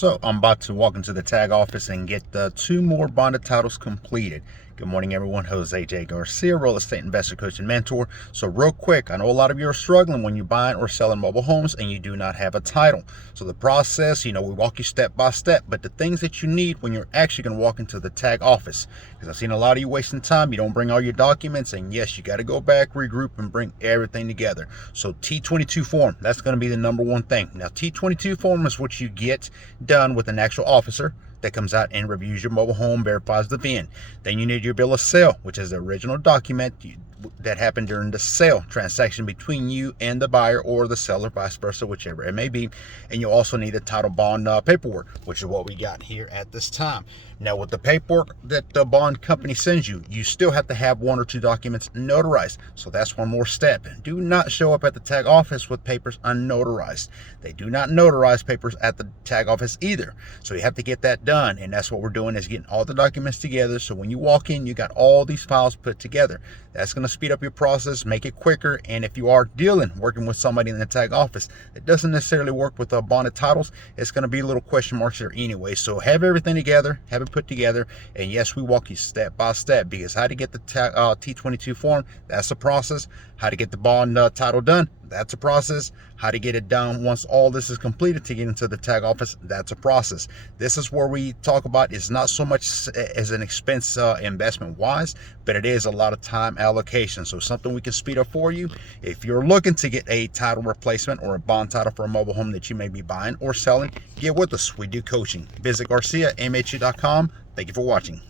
So I'm about to walk into the tag office and get the 2 more bonded titles completed. Good morning, everyone. Jose J. Garcia, real estate investor, coach, and mentor. So real quick, I know a lot of you are struggling when you're buying or selling mobile homes and you do not have a title. So the process, we walk you step by step, but the things that you need when you're actually going to walk into the tag office, because I've seen a lot of you wasting time. You don't bring all your documents, and yes, you got to go back, regroup, and bring everything together. So T22 form, that's going to be the number one thing. Now, T22 form is what you get done with an actual officer that comes out and reviews your mobile home, verifies the VIN. Then you need your bill of sale, which is the original document that happened during the sale transaction between you and the buyer or the seller, vice versa, whichever it may be. And you also need the title bond paperwork, which is what we got here at this time. Now, with the paperwork that the bond company sends you, you still have to have 1 or 2 documents notarized. So that's one more step. Do not show up at the tag office with papers unnotarized. They do not notarize papers at the tag office either. So you have to get that done. And that's what we're doing, is getting all the documents together. So when you walk in, you got all these files put together. That's going to speed up your process, make it quicker. And if you are working with somebody in the tag office that doesn't necessarily work with bonded titles, it's going to be little question marks there anyway. So have everything together, have it put together. And yes, we walk you step by step, because how to get the T22 form, that's a process. How to get the bond title done, that's a process. How to get it done once all this is completed to get into the tag office, that's a process. This is where we talk about, it's not so much as an expense investment wise, but it is a lot of time allocation. So something we can speed up for you. If you're looking to get a title replacement or a bond title for a mobile home that you may be buying or selling, get with us. We do coaching. Visit GarciaMHU.com. Thank you for watching.